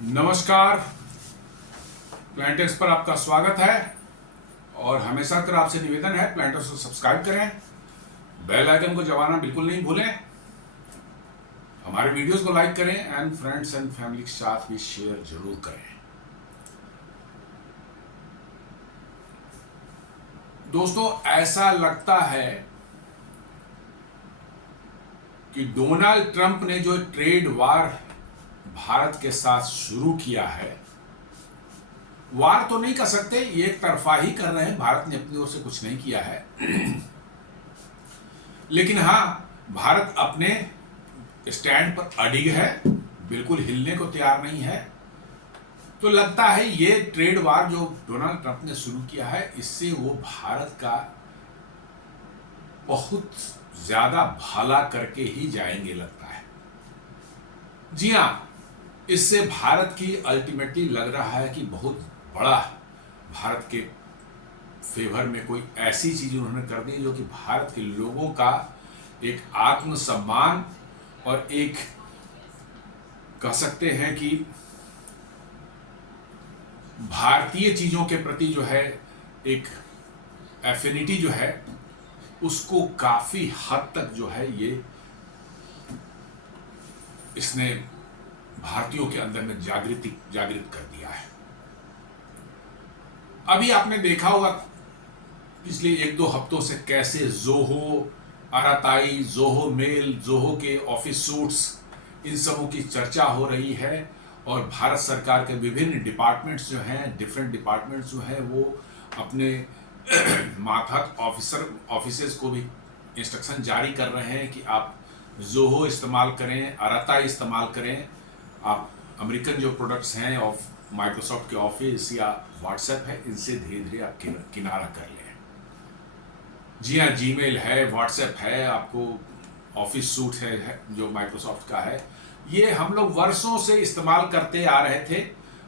नमस्कार। प्लांटेक्स पर आपका स्वागत है और हमेशा कर आपसे निवेदन है प्लांटेक्स को सब्सक्राइब करें, बेल आइकन को दबाना बिल्कुल नहीं भूलें, हमारे वीडियोस को लाइक करें एंड फ्रेंड्स एंड फैमिली के साथ भी शेयर जरूर करें। दोस्तों, ऐसा लगता है कि डोनाल्ड ट्रंप ने जो ट्रेड वार भारत के साथ शुरू किया है, वार तो नहीं कर सकते, ये एक तरफा ही कर रहे हैं, भारत ने अपनी ओर से कुछ नहीं किया है। लेकिन हां, भारत अपने स्टैंड पर अडिग है, बिल्कुल हिलने को तैयार नहीं है। तो लगता है ये ट्रेड वार जो डोनाल्ड ट्रंप ने शुरू किया है, इससे वो भारत का बहुत ज्यादा भला करके ही जाएंगे, लगता है। जी हां, इससे भारत की अल्टीमेटली लग रहा है कि बहुत बड़ा भारत के फेवर में कोई ऐसी चीज उन्होंने कर दी जो कि भारत के लोगों का एक आत्मसम्मान और एक कह सकते हैं कि भारतीय चीजों के प्रति जो है एक एफिनिटी जो है उसको काफी हद तक जो है ये इसने भारतीयों के अंदर में जागृत कर दिया है। अभी आपने देखा होगा पिछले 1-2 हफ्तों से कैसे जोहो, अराताई, जोहो मेल, जोहो के ऑफिस सूट्स, इन सबों की चर्चा हो रही है और भारत सरकार के विभिन्न डिपार्टमेंट्स जो हैं, डिफरेंट डिपार्टमेंट्स जो हैं, वो अपने मातहत ऑफिसर्स को भी इंस्ट्रक्शन जारी कर रहे हैं कि आप जोहो इस्तेमाल करें, अराताई इस्तेमाल करें, आप अमेरिकन जो प्रोडक्ट्स हैं ऑफ माइक्रोसॉफ्ट के ऑफिस या व्हाट्सएप है, इनसे धीरे धीरे आप किनारा कर लें। जी हाँ, जीमेल है, व्हाट्सएप है, आपको ऑफिस सूट है जो माइक्रोसॉफ्ट का है, ये हम लोग वर्षों से इस्तेमाल करते आ रहे थे,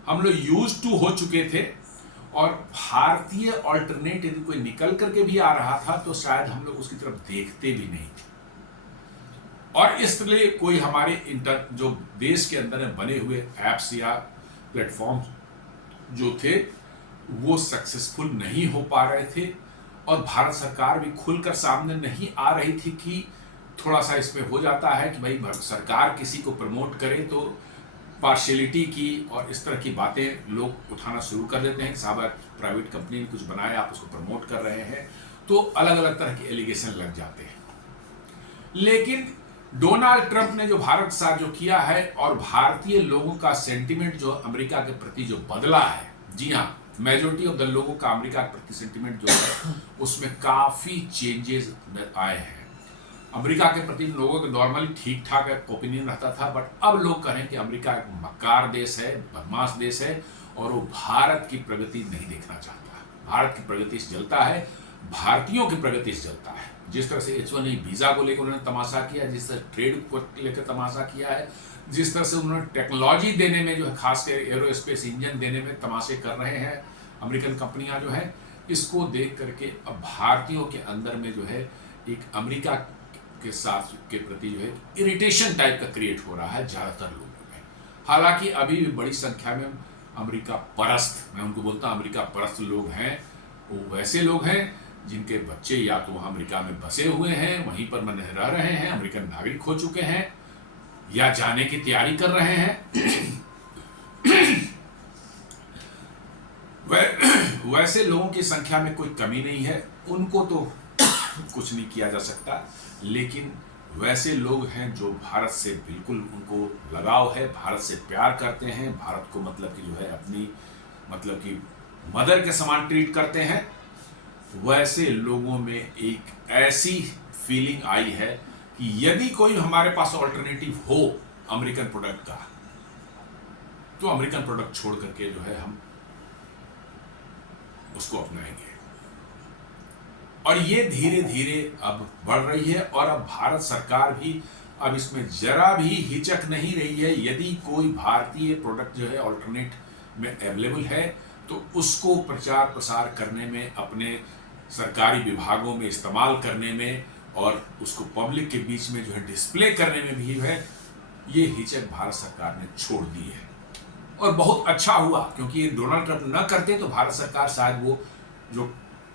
हम लोग यूज टू हो चुके थे और भारतीय ऑल्टरनेट यदि कोई निकल करके भी आ रहा था तो शायद हम लोग उसकी तरफ देखते भी नहीं थे। और इसलिए कोई हमारे जो देश के अंदर में बने हुए ऐप्स या प्लेटफॉर्म जो थे वो सक्सेसफुल नहीं हो पा रहे थे और भारत सरकार भी खुलकर सामने नहीं आ रही थी कि थोड़ा सा इसमें हो जाता है कि भाई सरकार किसी को प्रमोट करे तो पार्शियलिटी की और इस तरह की बातें लोग उठाना शुरू कर देते हैं कि साहब प्राइवेट कंपनी ने कुछ बनाया, आप उसको प्रमोट कर रहे हैं, तो अलग अलग तरह के एलिगेशन लग जाते हैं। लेकिन डोनाल्ड ट्रंप ने जो भारत के साथ जो किया है और भारतीय लोगों का सेंटिमेंट जो अमेरिका के प्रति जो बदला है, जी हाँ, मेजोरिटी ऑफ द लोगों का अमेरिका के प्रति सेंटिमेंट जो है उसमें काफी चेंजेस आए हैं। अमेरिका के प्रति लोगों का नॉर्मली ठीक ठाक ओपिनियन रहता था, बट अब लोग कहें कि अमेरिका एक मक्कार देश है, बदमाश देश है और वो भारत की प्रगति नहीं देखना चाहता। भारत की प्रगति से जलता है, भारतीयों की प्रगति से जलता है। जिस तरह से H1 वीजा को लेकर उन्होंने तमाशा किया, जिस तरह ट्रेड को लेकर तमाशा किया है, जिस तरह से उन्होंने टेक्नोलॉजी देने में जो है, खासकर एरोस्पेस इंजन देने में तमाशे कर रहे हैं अमेरिकन कंपनियां जो है, इसको देख करके अब भारतीयों के अंदर में जो है एक अमेरिका के साथ के प्रति जो है इरिटेशन टाइप का क्रिएट हो रहा है ज्यादातर लोगों में। हालांकि अभी भी बड़ी संख्या में अमेरिका परस्त, मैं उनको बोलता हूं अमेरिका परस्त लोग हैं, वो वैसे लोग हैं जिनके बच्चे या तो वहां अमेरिका में बसे हुए हैं, वहीं पर मन रह रहे हैं, अमेरिकन नागरिक हो चुके हैं या जाने की तैयारी कर रहे हैं। वैसे लोगों की संख्या में कोई कमी नहीं है, उनको तो कुछ नहीं किया जा सकता। लेकिन वैसे लोग हैं जो भारत से बिल्कुल उनको लगाव है, भारत से प्यार करते हैं, भारत को मतलब कि जो है अपनी मतलब कि मदर के समान ट्रीट करते हैं, वैसे लोगों में एक ऐसी फीलिंग आई है कि यदि कोई हमारे पास ऑल्टरनेटिव हो अमेरिकन प्रोडक्ट का, तो अमेरिकन प्रोडक्ट छोड़ करके जो है हम उसको अपनाएंगे। और ये धीरे धीरे अब बढ़ रही है और अब भारत सरकार भी अब इसमें जरा भी हिचक नहीं रही है। यदि कोई भारतीय प्रोडक्ट जो है ऑल्टरनेट में अवेलेबल है तो उसको प्रचार प्रसार करने में, अपने सरकारी विभागों में इस्तेमाल करने में और उसको पब्लिक के बीच में जो है डिस्प्ले करने में भी है, ये हिचक भारत सरकार ने छोड़ दी है। और बहुत अच्छा हुआ, क्योंकि डोनाल्ड ट्रंप न करते तो भारत सरकार शायद वो जो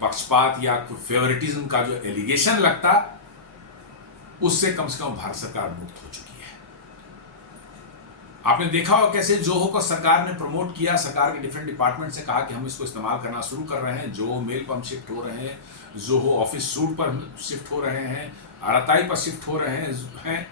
पक्षपात या फेवरेटिज्म का जो एलिगेशन लगता, उससे कम से कम भारत सरकार मुक्त हो चुकी है। आपने देखा होगा कैसे जोहो को सरकार ने प्रमोट किया, सरकार के डिफरेंट डिपार्टमेंट से कहा कि हम इसको इस्तेमाल करना शुरू कर रहे हैं, जोहो मेल पर हम शिफ्ट हो रहे हैं, जोहो ऑफिस सूट पर शिफ्ट हो रहे हैं, आरताई पर शिफ्ट हो रहे हैं।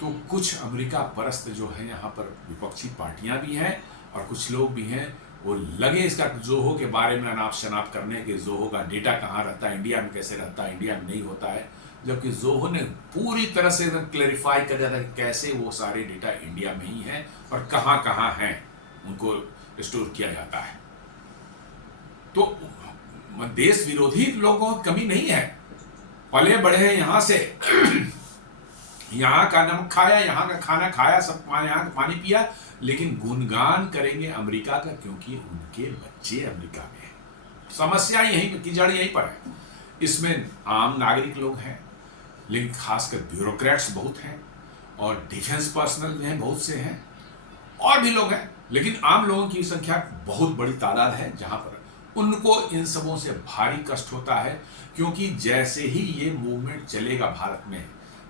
तो कुछ अमेरिका परस्त जो है यहाँ पर विपक्षी पार्टियां भी हैं और कुछ लोग भी हैं, वो लगे इसका जोहो के बारे में अनाप शनाप करने के, जोहो का डेटा कहाँ रहता है, इंडिया में कैसे रहता है, इंडिया में नहीं होता है, जबकि जोहो ने पूरी तरह से क्लैरिफाई कर दिया था कि कैसे वो सारे डेटा इंडिया में ही हैं और कहाँ कहाँ हैं, उनको स्टोर किया जाता है। तो देश विरोधी लोगों की कमी नहीं है, पले बढ़े यहाँ से यहाँ का नमक खाया, यहाँ का खाना खाया, सब यहाँ का पानी पिया, लेकिन गुणगान करेंगे अमेरिका का, क्योंकि उनके बच्चे अमेरिका में हैं। समस्या यहीं की जड़ यहीं पर है। इसमें आम नागरिक लोग हैं, लेकिन खासकर ब्यूरोक्रेट्स बहुत हैं और डिफेंस पर्सनल हैं, बहुत से हैं, और भी लोग हैं, लेकिन आम लोगों की संख्या बहुत बड़ी तादाद है जहां पर उनको इन सबों से भारी कष्ट होता है। क्योंकि जैसे ही ये मूवमेंट चलेगा भारत में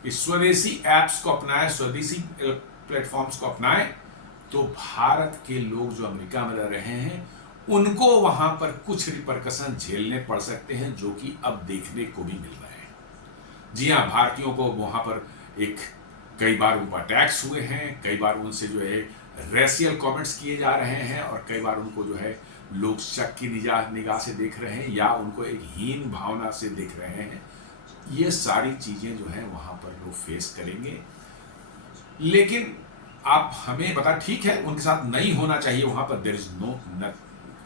कि स्वदेशी ऐप्स को अपनाएं, स्वदेशी प्लेटफॉर्म्स को अपनाएं, तो भारत के लोग जो अमेरिका में रह रहे हैं उनको वहां पर कुछ रिपरकशन झेलने पड़ सकते हैं, जो कि अब देखने को भी मिल रहे हैं। जी हाँ, भारतीयों को वहां पर कई बार उन पर अटैक्स हुए हैं, कई बार उनसे जो है रेशियल कमेंट्स किए जा रहे हैं, और कई बार उनको जो है लोग शक की निगाह से देख रहे हैं या उनको एक हीन भावना से देख रहे हैं। ये सारी चीजें जो है वहां पर लोग फेस करेंगे। लेकिन आप हमें बता, ठीक है उनके साथ नहीं होना चाहिए, वहां पर देयर इज नो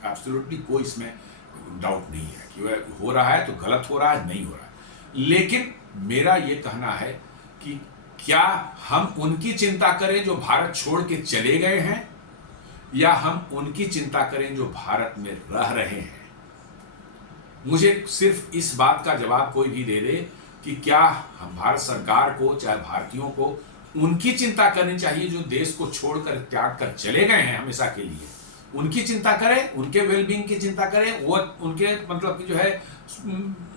एब्सोल्युटली कोई इसमें डाउट नहीं है कि वह हो रहा है तो गलत हो रहा है, नहीं हो रहा है। लेकिन मेरा ये कहना है कि क्या हम उनकी चिंता करें जो भारत छोड़ के चले गए हैं, या हम उनकी चिंता करें जो भारत में रह रहे हैं। मुझे सिर्फ इस बात का जवाब कोई भी दे दे कि क्या हम भारत सरकार को, चाहे भारतीयों को, उनकी चिंता करनी चाहिए जो देश को छोड़कर त्याग कर चले गए हैं हमेशा के लिए, उनकी चिंता करें, उनके वेलबींग की चिंता करें, वो उनके मतलब कि जो है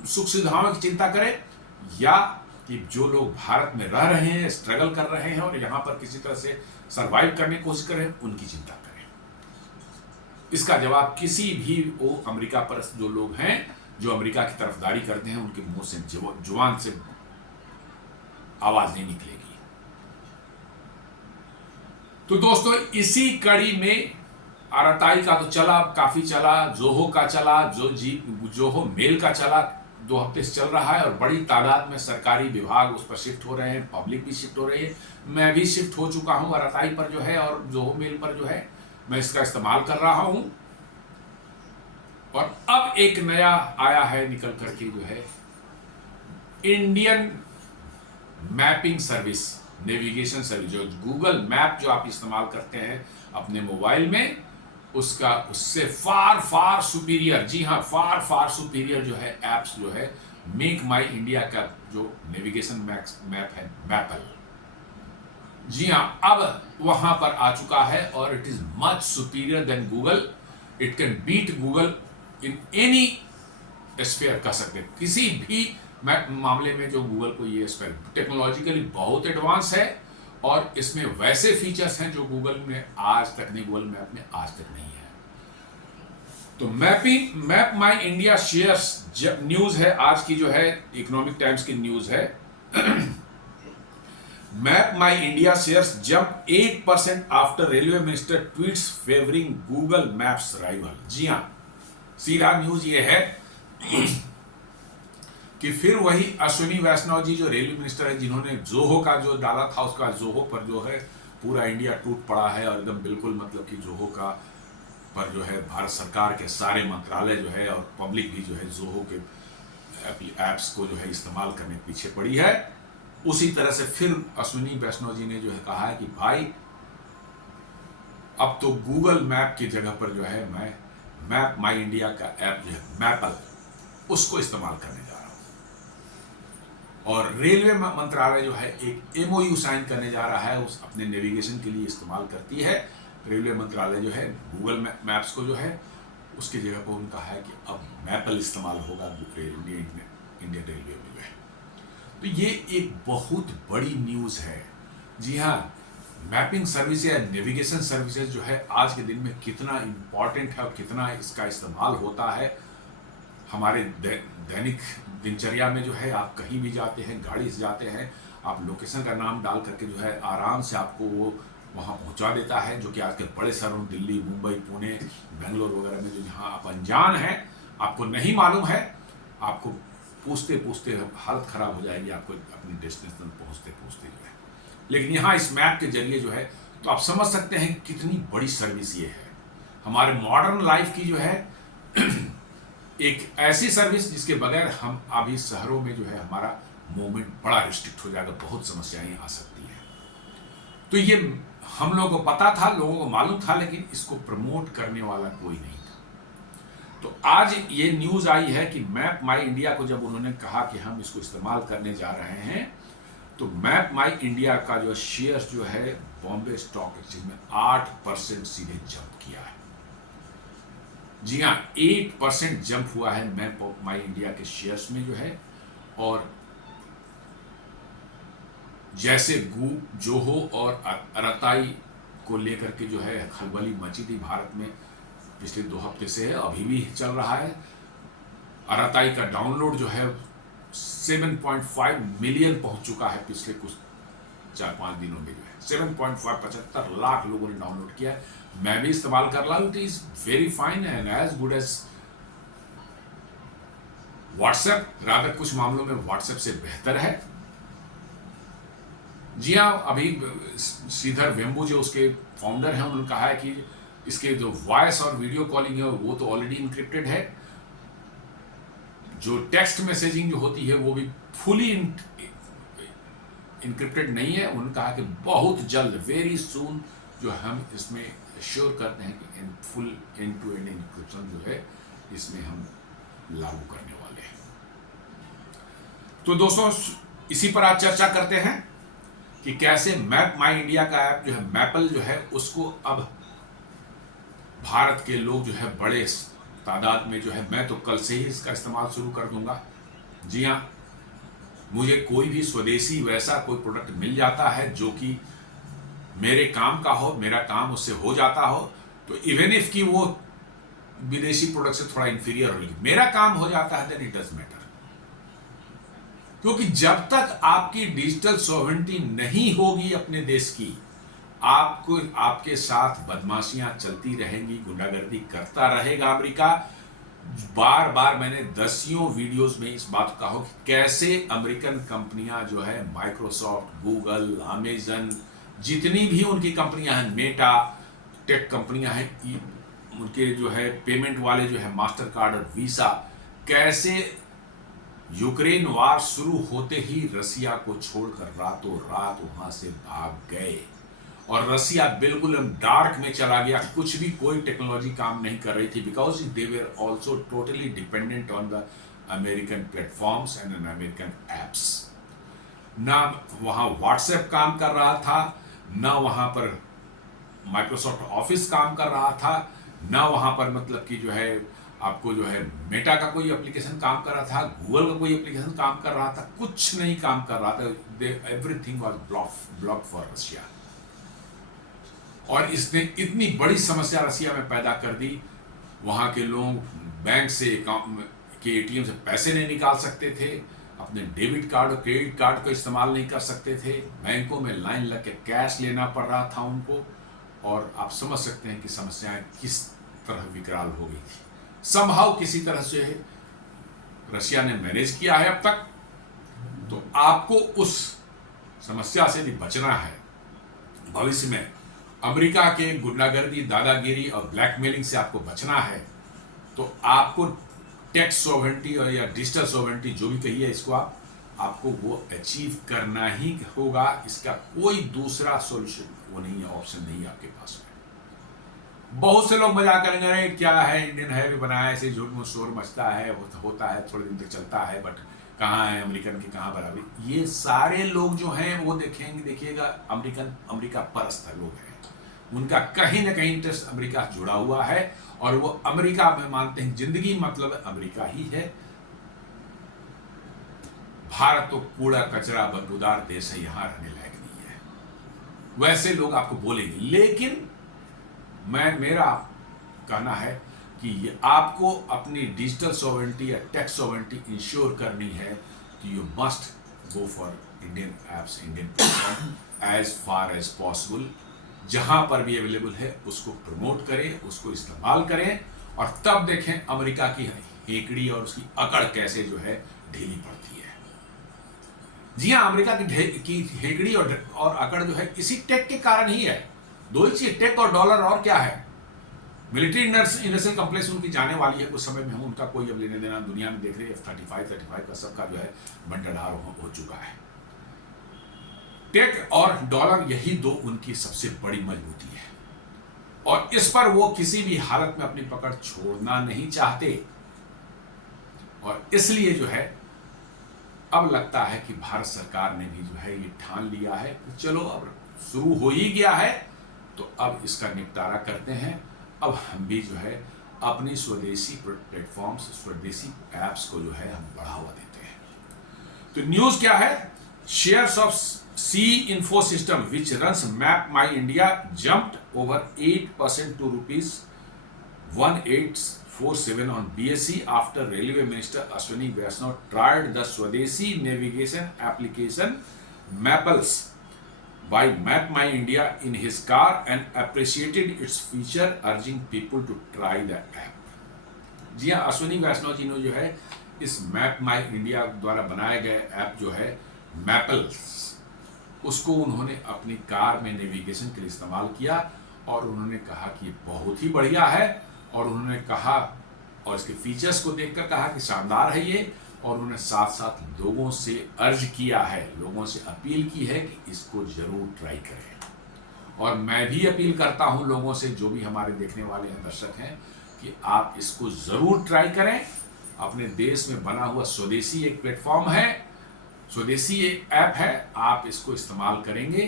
सुख सुविधाओं की चिंता करें, या कि जो लोग भारत में रह रहे हैं, स्ट्रगल कर रहे हैं और यहाँ पर किसी तरह से सरवाइव करने की कोशिश कर रहे हैं, उनकी चिंता करें। इसका जवाब किसी भी वो अमेरिका परस्त जो लोग हैं, जो अमेरिका की तरफदारी करते हैं, उनके मुंह से जुबान से आवाज नहीं निकलेगी। तो दोस्तों, इसी कड़ी में आरताई का तो चला, काफी चला, जोहो का चला, जोहो मेल का चला, 2 हफ्ते से चल रहा है और बड़ी तादाद में सरकारी विभाग उस पर शिफ्ट हो रहे हैं, पब्लिक भी शिफ्ट हो रही है। मैं भी शिफ्ट हो चुका हूं आरताई पर जो है, और जोहो मेल पर जो है मैं इसका इस्तेमाल कर रहा हूं। और अब एक नया आया है निकल करके जो है Indian mapping service, navigation service, जो गूगल मैप जो आप इस्तेमाल करते हैं अपने मोबाइल में, उससे फार सुपीरियर, जी हाँ फार सुपीरियर जो है एप्स जो है मेक माई इंडिया का जो नेविगेशन मैप है, मैपल, जी हाँ अब वहां पर आ चुका है और it is much superior than Google. It can beat Google in any sphere, कह सकते हैं किसी भी मामले में जो गूगल को ये स्फीयर टेक्नोलॉजिकली बहुत एडवांस है, और इसमें वैसे फीचर्स हैं जो गूगल में आज तक नहीं, गूगल मैप में आज तक नहीं है। तो मैप माई इंडिया शेयर्स न्यूज है आज की, जो है इकोनॉमिक टाइम्स की न्यूज है। मैप माई India shares jump 8% after railway minister tweets favouring Google Maps rival. जी हाँ, सीधा न्यूज ये है कि फिर वही अश्विनी वैष्णव जी जो रेलवे मिनिस्टर है, जिन्होंने जोहो का जो डाला था, उसका जोहो पर जो है पूरा इंडिया टूट पड़ा है, और एकदम बिल्कुल मतलब कि जोहो का पर जो है भारत सरकार के सारे मंत्रालय जो है और पब्लिक भी जो है जोहो के ऐप्स को जो है इस्तेमाल करने के पीछे पड़ी है। उसी तरह से फिर अश्विनी वैष्णव जी ने जो है कहा है कि भाई अब तो गूगल मैप की जगह पर जो है मैं मैप माई इंडिया का ऐप जो है मैपल, उसको इस्तेमाल करने जा रहा हूं। और रेलवे मंत्रालय जो है एक MOU साइन करने जा रहा है, उस अपने नेविगेशन के लिए इस्तेमाल करती है रेलवे मंत्रालय जो है गूगल मैप्स को जो है उसकी जगह पर उनका है कि अब मैपल इस्तेमाल होगा इंडियन रेलवे में जो है। तो ये एक बहुत बड़ी न्यूज़ है। जी हाँ, मैपिंग सर्विस या नेविगेशन सर्विसेज जो है आज के दिन में कितना इम्पॉर्टेंट है और कितना इसका इस्तेमाल होता है हमारे दैनिक दिनचर्या में जो है। आप कहीं भी जाते हैं, गाड़ी से जाते हैं, आप लोकेशन का नाम डाल करके जो है आराम से आपको वो वहाँ पहुँचा देता है, जो कि आज के बड़े शहरों दिल्ली, मुंबई, पुणे, बेंगलोर वगैरह में जो जहाँ आप अनजान हैं, आपको नहीं मालूम है, आपको पूछते पूछते हालत ख़राब हो जाएगी आपको अपने डेस्टिनेशन पहुँचते पहुँचते जो है। लेकिन यहाँ इस मैप के जरिए जो है तो आप समझ सकते हैं कितनी बड़ी सर्विस ये है हमारे मॉडर्न लाइफ की जो है एक ऐसी सर्विस जिसके बगैर हम अभी शहरों में जो है हमारा मूवमेंट बड़ा रिस्ट्रिक्ट हो जाएगा, बहुत समस्याएं आ सकती हैं। तो ये हम लोगों को पता था, लोगों को मालूम था, लेकिन इसको प्रमोट करने वाला कोई नहीं था। तो आज ये न्यूज़ आई है कि मैप माई इंडिया को जब उन्होंने कहा कि हम इसको इस्तेमाल करने जा रहे हैं, तो मैप माई इंडिया का जो शेयर्स जो है बॉम्बे स्टॉक एक्सचेंज में 8% सीधे जंप किया है। जी हाँ, 8% जंप हुआ है मैप माई इंडिया के शेयर्स में जो है। और जैसे जोहो और अराताई को लेकर के जो है खलबली मची थी भारत में पिछले 2 हफ्ते से है, अभी भी चल रहा है। अराताई का डाउनलोड जो है 7.5 मिलियन पहुंच चुका है पिछले कुछ 4-5 दिनों में जो है 7.75 लाख लोगों ने डाउनलोड किया है। मैं भी इस्तेमाल कर रहा हूँ। It is very fine and as good as WhatsApp, rather कुछ मामलों में व्हाट्सएप से बेहतर है। जी हाँ, अभी श्रीधर वेम्बू जो उसके फाउंडर हैं उन्होंने कहा है कि इसके जो वॉइस और वीडियो कॉलिंग है वो तो ऑलरेडी इंक्रिप्टेड है, जो टेक्स्ट मैसेजिंग जो होती है वो भी फुली इंक्रिप्टेड नहीं है। उन्होंने कहा कि बहुत जल्द, वेरी सून, जो हम इसमें श्योर करते हैं कि full end to end encryption जो है इसमें हम लागू करने वाले हैं। तो दोस्तों, इसी पर आज चर्चा करते हैं कि कैसे मैप माई इंडिया का ऐप जो है मैपल जो है उसको अब भारत के लोग जो है बड़े तादाद में जो है, मैं तो कल से ही इसका इस्तेमाल शुरू कर दूंगा। जी हाँ, मुझे कोई भी स्वदेशी वैसा कोई प्रोडक्ट मिल जाता है जो कि मेरे काम का हो, मेरा काम उससे हो जाता हो, तो इवन इफ कि वो विदेशी प्रोडक्ट से थोड़ा इंफीरियर होगी, मेरा काम हो जाता है, देन इट डज मैटर। क्योंकि जब तक आपकी डिजिटल सॉवरेंटी नहीं होगी अपने देश की, आपको आपके साथ बदमाशियां चलती रहेंगी, गुंडागर्दी करता रहेगा अमेरिका। बार बार मैंने दसियों वीडियोस में इस बात कहा कि कैसे अमेरिकन कंपनियां जो है माइक्रोसॉफ्ट, गूगल, अमेजन, जितनी भी उनकी कंपनियां हैं, मेटा, टेक कंपनियां हैं, उनके जो है पेमेंट वाले जो है मास्टर कार्ड और वीसा, कैसे यूक्रेन वार शुरू होते ही रसिया को छोड़कर रातों रात वहां से भाग गए और रसिया बिल्कुल डार्क में चला गया। कुछ भी कोई टेक्नोलॉजी काम नहीं कर रही थी, because they were also totally dependent on the American platforms and American apps. ना वहाँ व्हाट्सएप काम कर रहा था, ना वहाँ पर माइक्रोसॉफ्ट ऑफिस काम कर रहा था, ना वहाँ पर मतलब कि जो है आपको जो है मेटा का कोई एप्लीकेशन काम कर रहा था, गूगल का कोई एप्लीकेशन काम कर रहा था, कुछ नहीं काम कर रहा था। Everything was blocked for Russia. और इसने इतनी बड़ी समस्या रसिया में पैदा कर दी, वहाँ के लोग बैंक से के एटीएम से पैसे नहीं निकाल सकते थे, अपने डेबिट कार्ड और क्रेडिट कार्ड का इस्तेमाल नहीं कर सकते थे, बैंकों में लाइन लग के कैश लेना पड़ रहा था उनको। और आप समझ सकते हैं कि समस्याएं किस तरह विकराल हो गई थी। समहाउ किसी तरह से रशिया ने मैनेज किया है अब तक। तो आपको उस समस्या से भी बचना है। भविष्य में अमेरिका के गुंडागर्दी, दादागिरी और ब्लैकमेलिंग से आपको बचना है, तो आपको टैक्स सॉवरेंटी और या डिजिटल सॉवरेंटी जो भी कहिए इसको, आपको वो अचीव करना ही होगा। इसका कोई दूसरा सॉल्यूशन वो नहीं है, ऑप्शन नहीं है आपके पास में। बहुत से लोग मजाक करेंगे, अरे क्या है, इंडियन है भी बनाया, ऐसे झूठ मूठ शोर मचता है, होता है, थोड़े दिन तक चलता है, बट कहाँ है अमेरिकन की, कहाँ बराबरी। ये सारे लोग जो हैं वो देखिएगा अमेरिका परस्त लोग हैं। उनका कहीं ना कहीं इंटरेस्ट अमेरिका से जुड़ा हुआ है और वो अमेरिका में मानते हैं जिंदगी मतलब अमेरिका ही है। भारत तो कूड़ा कचरा बदबूदार देश है, यहां रहने लायक नहीं है, वैसे लोग आपको बोलेंगे। लेकिन मेरा कहना है कि आपको अपनी डिजिटल सॉवरेंटी या टेक सॉवरेंटी इंश्योर करनी है तो you must go for Indian apps, Indian platform as far as possible. जहां पर भी अवेलेबल है उसको प्रमोट करें, उसको इस्तेमाल करें और तब देखें अमेरिका की हेकड़ी और उसकी अकड़ कैसे जो है ढीली पड़ती है। जी हाँ, अमेरिका की हेकड़ी और अकड़ जो है इसी टेक के कारण ही है। दो ही चीज, टेक और डॉलर, और क्या है। मिलिट्री इंडस्ट्रियल कॉम्प्लेक्स उनकी जाने वाली है कुछ समय में, उनका कोई अब लेने देना दुनिया में देख रहे हैं। F-35 का सबका जो है बंटाढार हो चुका है। टेक और डॉलर, यही दो उनकी सबसे बड़ी मजबूती है और इस पर वो किसी भी हालत में अपनी पकड़ छोड़ना नहीं चाहते। और इसलिए जो है अब लगता है कि भारत सरकार ने भी जो है ये ठान लिया है कि चलो अब शुरू हो ही गया है तो अब इसका निपटारा करते हैं। अब हम भी जो है अपनी स्वदेशी प्लेटफॉर्म्स, स्वदेशी एप्स को जो है हम बढ़ावा देते हैं। तो न्यूज क्या है? Shares of CE info system which runs map my India jumped over 8% to ₹1847 on BSE after Railway Minister Ashwini Vaishnaw tried the Swadeshi navigation application Mappls by Map My India in his car and appreciated its feature, urging people to try the app. जी हाँ, अश्विनी वैष्णव जी ने जो है इस map माई India द्वारा बनाया गया app जो है मैपल्स, उसको उन्होंने अपनी कार में नेविगेशन के लिए इस्तेमाल किया और उन्होंने कहा कि ये बहुत ही बढ़िया है और उन्होंने कहा और इसके फीचर्स को देखकर कहा कि शानदार है ये। और उन्होंने साथ साथ लोगों से अर्ज किया है, लोगों से अपील की है कि इसको जरूर ट्राई करें। और मैं भी अपील करता हूं लोगों से, जो भी हमारे देखने वाले दर्शक हैं, कि आप इसको जरूर ट्राई करें। अपने देश में बना हुआ स्वदेशी एक प्लेटफॉर्म है, स्वदेशी एक ऐप है, आप इसको इस्तेमाल करेंगे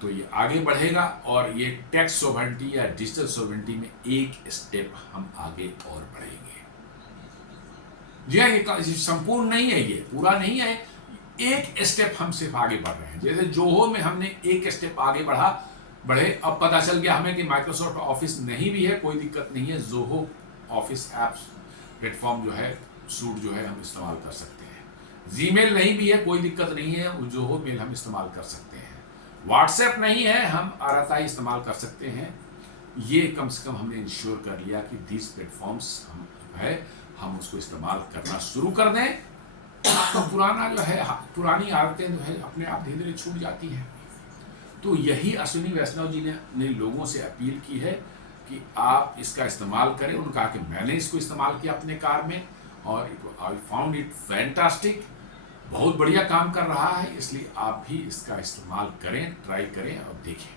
तो ये आगे बढ़ेगा और ये टैक्स सॉवरेंटी या डिजिटल सॉवरेंटी में एक स्टेप हम आगे और बढ़ेंगे। जी हाँ, ये संपूर्ण नहीं है, ये पूरा नहीं है, एक स्टेप हम सिर्फ आगे बढ़ रहे हैं। जैसे जोहो में हमने एक स्टेप आगे बढ़े, अब पता चल गया हमें कि माइक्रोसॉफ्ट ऑफिस नहीं भी है, कोई दिक्कत नहीं है, जोहो ऑफिस एप्स प्लेटफॉर्म जो है सूट जो है हम इस्तेमाल कर सकते हैं। जीमेल नहीं भी है, कोई दिक्कत नहीं है, जोहो मेल हम इस्तेमाल कर सकते हैं। व्हाट्सएप नहीं है, हम RSI इस्तेमाल कर सकते हैं। ये कम से कम हमने इंश्योर कर लिया कि दीज प्लेटफॉर्म्स हम उसको इस्तेमाल करना शुरू कर दें तो पुराना जो है, पुरानी आदतें जो है अपने आप धीरे धीरे छूट जाती हैं। तो यही अश्विनी वैष्णव जी ने लोगों से अपील की है कि आप इसका इस्तेमाल करें। उन्होंने कहा कि मैंने इसको इस्तेमाल किया अपने कार में और आई फाउंड इट फैंटास्टिक, बहुत बढ़िया काम कर रहा है, इसलिए आप भी इसका इस्तेमाल करें, ट्राई करें और देखें।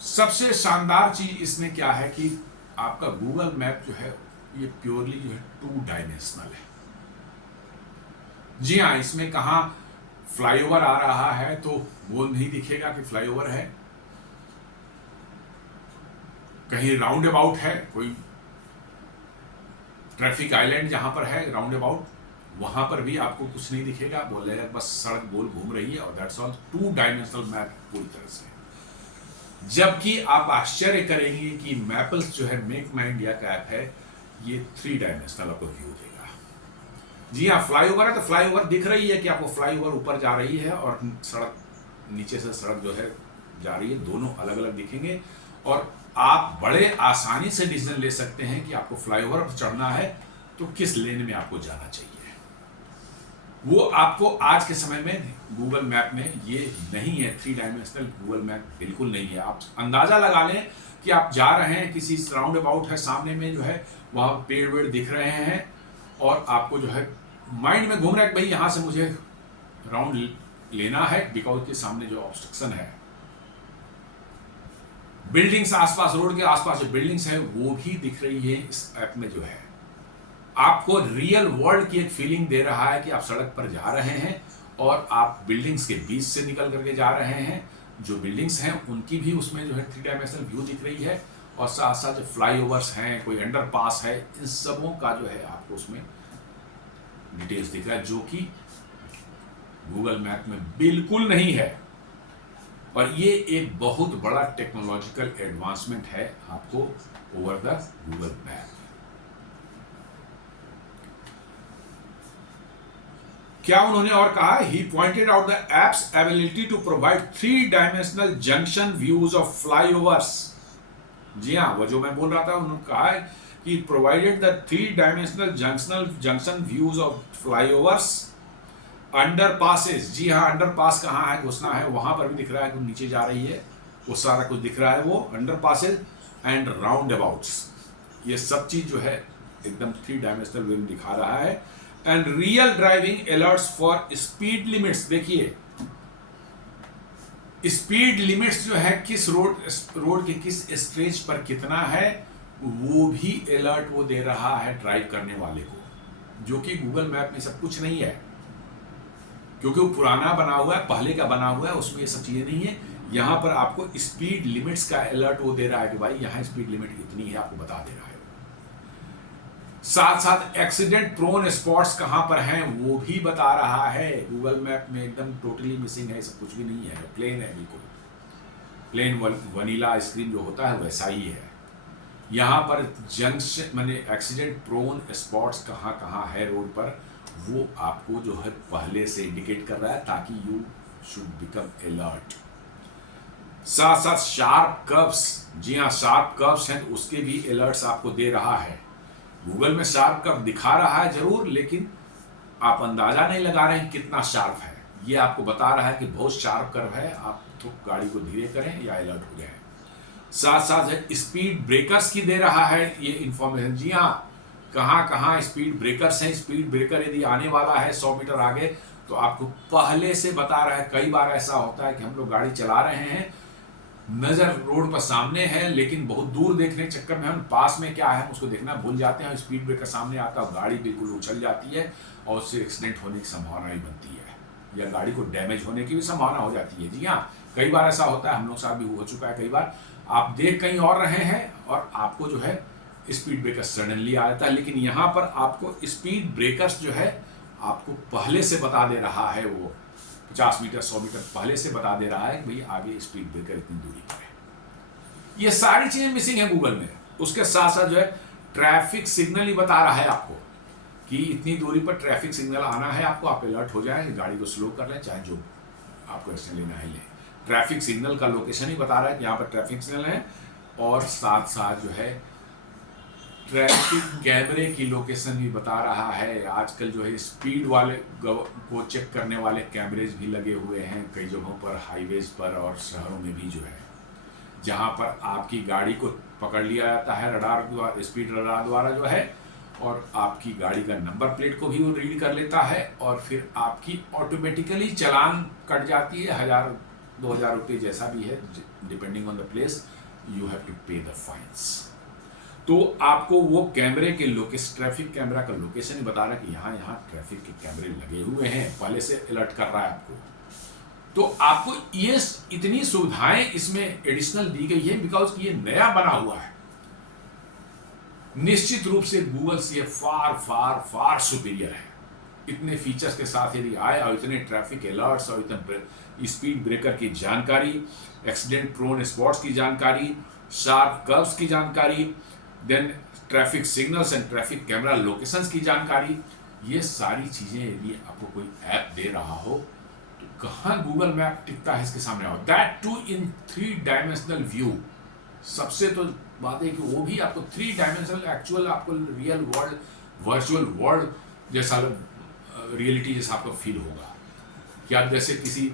सबसे शानदार चीज इसमें क्या है कि आपका गूगल मैप जो है ये प्योरली जो है 2 डायमेंशनल है। जी हाँ, इसमें कहाँ फ्लाईओवर आ रहा है तो वो नहीं दिखेगा कि फ्लाईओवर है, कहीं राउंड अबाउट है, कोई ट्रैफिक आइलैंड जहां पर है राउंड अबाउट, वहां पर भी आपको कुछ नहीं दिखेगा, बोलेगा बस सड़क गोल घूम रही है और दैट्स ऑल। 2 डायमेंशनल मैप पूरी तरह से। जबकि आप आश्चर्य करेंगे कि मैपल्स जो है मेक माई इंडिया का ऐप है, ये 3 डायमेंशनल आपको व्यू देगा। जी हाँ, फ्लाईओवर है तो फ्लाईओवर दिख रही है कि आपको फ्लाईओवर ऊपर जा रही है और सड़क नीचे से सड़क जो है जा रही है, दोनों अलग अलग दिखेंगे और आप बड़े आसानी से डिसीजन ले सकते हैं कि आपको फ्लाईओवर पर चढ़ना है तो किस लेन में आपको जाना चाहिए। वो आपको आज के समय में गूगल मैप में ये नहीं है, 3 डायमेंशनल गूगल मैप बिल्कुल नहीं है। आप अंदाजा लगा लें कि आप जा रहे हैं, किसी राउंड अबाउट है, सामने में जो है वहाँ पेड़ वेड़ दिख रहे हैं और आपको जो है माइंड में घूम रहा है कि भाई यहाँ से मुझे राउंड लेना है बिकॉज के सामने जो ऑब्स्ट्रक्शन है, बिल्डिंग्स आसपास, रोड के आसपास जो बिल्डिंग्स हैं वो भी दिख रही है इस ऐप में जो है। आपको रियल वर्ल्ड की एक फीलिंग दे रहा है कि आप सड़क पर जा रहे हैं और आप बिल्डिंग्स के बीच से निकल करके जा रहे हैं। जो बिल्डिंग्स हैं उनकी भी उसमें जो है 3 डायमेंशनल व्यू दिख रही है, और साथ साथ जो फ्लाईओवर्स हैं, कोई अंडरपास है, इन सबों का जो है आपको उसमें डिटेल्स दिख रहा है, जो कि गूगल मैप में बिल्कुल नहीं है। और ये एक बहुत बड़ा टेक्नोलॉजिकल एडवांसमेंट है आपको ओवर द गूगल मैप। क्या उन्होंने और कहा, he pointed out the app's ability to provide 3 dimensional junction views of flyovers. जी हाँ, वो जो मैं बोल रहा था, उन्होंने कहा है कि provided the 3 dimensional junction views of flyovers, underpasses. जी हाँ, अंडरपास कहाँ है, घुसना है, वहां पर भी दिख रहा है कि नीचे जा रही है, वो सारा कुछ दिख रहा है, वो अंडरपासेस एंड राउंड अबाउट्स, ये सब चीज जो है एकदम 3 डायमेंशनल वे में दिखा रहा है। And real driving alerts for speed limits. देखिए स्पीड लिमिट्स जो है किस रोड के किस स्ट्रेच पर कितना है, वो भी अलर्ट वो दे रहा है ड्राइव करने वाले को, जो कि गूगल मैप में सब कुछ नहीं है, क्योंकि वो पुराना बना हुआ है, पहले का बना हुआ है, उसमें ये सब चीजें नहीं है। यहां पर आपको स्पीड लिमिट्स का अलर्ट वो दे रहा है कि भाई यहां स्पीड लिमिट इतनी है, आपको बता दे रहा है। साथ साथ एक्सीडेंट प्रोन स्पॉट्स कहां पर हैं वो भी बता रहा है। गूगल मैप में एकदम टोटली मिसिंग है, सब कुछ भी नहीं है, प्लेन है, बिल्कुल प्लेन वनीला आइसक्रीम जो होता है वैसा ही है। यहां पर जंक्शन माने एक्सीडेंट प्रोन स्पॉट्स कहां कहां है रोड पर, वो आपको जो है पहले से इंडिकेट कर रहा है, ताकि यू शुड बिकम अलर्ट। साथ साथ शार्प कर्व्स, जी हाँ शार्प कर्व्स हैं तो उसके भी अलर्ट्स आपको दे रहा है। गूगल में शार्प कर्व दिखा रहा है जरूर, लेकिन आप अंदाजा नहीं लगा रहे हैं कितना शार्प है। ये आपको बता रहा है कि बहुत शार्प कर्व है, आप तो गाड़ी को धीरे करें या अलर्ट हो जाए। साथ साथ है स्पीड ब्रेकर्स की दे रहा है ये इंफॉर्मेशन। जी हाँ, कहाँ कहाँ स्पीड ब्रेकर्स हैं। स्पीड ब्रेकर यदि आने वाला है 100 मीटर आगे तो आपको पहले से बता रहा है। कई बार ऐसा होता है कि हम लोग गाड़ी चला रहे हैं, नजर रोड पर सामने है, लेकिन बहुत दूर देखने के चक्कर में हम पास में क्या है उसको देखना भूल जाते हैं, स्पीड ब्रेकर सामने आता है, गाड़ी बिल्कुल उछल जाती है और उससे एक्सीडेंट होने की संभावना ही बनती है, या गाड़ी को डैमेज होने की भी संभावना हो जाती है। जी हाँ, कई बार ऐसा होता है, हम लोग साथ भी हो चुका है। कई बार आप देख कहीं और रहे हैं और आपको जो है स्पीड ब्रेकर सडनली आ जाता है, लेकिन यहाँ पर आपको स्पीड ब्रेकर्स जो है आपको पहले से बता दे रहा है, वो 50 मीटर 100 मीटर पहले से बता दे रहा है कि भाई आगे स्पीड ब्रेकर इतनी दूरी पर है। ये सारी चीजें मिसिंग है गूगल में। उसके साथ साथ जो है ट्रैफिक सिग्नल ही बता रहा है आपको कि इतनी दूरी पर ट्रैफिक सिग्नल आना है, आपको आप अलर्ट हो जाए, गाड़ी को स्लो कर लें, चाहे जो आपको एक्शन लेना है ले। ट्रैफिक सिग्नल का लोकेशन ही बता रहा है कि यहाँ पर ट्रैफिक सिग्नल है, और साथ साथ जो है ट्रैफिक कैमरे की लोकेशन भी बता रहा है। आजकल जो है स्पीड वाले को चेक करने वाले कैमरेज भी लगे हुए हैं कई जगहों पर, हाईवेज पर और शहरों में भी जो है, जहां पर आपकी गाड़ी को पकड़ लिया जाता है रडार द्वारा, स्पीड रडार द्वारा जो है, और आपकी गाड़ी का नंबर प्लेट को भी वो रीड कर लेता है, और फिर आपकी ऑटोमेटिकली चालान कट जाती है, 1000-2000 रुपये जैसा भी है, depending on the place, you have to pay the fines. तो आपको वो कैमरे के लोकेशन, ट्रैफिक कैमरा का लोकेशन ही बता रहा है कि यहाँ यहाँ ट्रैफिक के कैमरे लगे हुए हैं, पहले से अलर्ट कर रहा है आपको। तो आपको ये इतनी सुविधाएं इसमें एडिशनल दी गई है, बिकॉज ये नया बना हुआ है। निश्चित रूप से गूगल से फार फार फार सुपीरियर है। इतने फीचर्स के साथ यदि आए और इतने ट्रैफिक अलर्ट्स और इतने स्पीड ब्रेकर की जानकारी, एक्सीडेंट प्रोन स्पॉट्स की जानकारी, शार्प कर्व्स की जानकारी, then traffic signals and traffic camera locations की जानकारी, ये सारी चीजें यदि आपको कोई ऐप दे रहा हो तो कहाँ गूगल मैप टिकता है इसके सामने। और that too in 3 dimensional view. सबसे तो बात है कि वो भी आपको 3 डायमेंशनल एक्चुअल, आपको रियल वर्ल्ड, वर्चुअल वर्ल्ड जैसा, रियलिटी जैसा आपको फील होगा कि आप जैसे किसी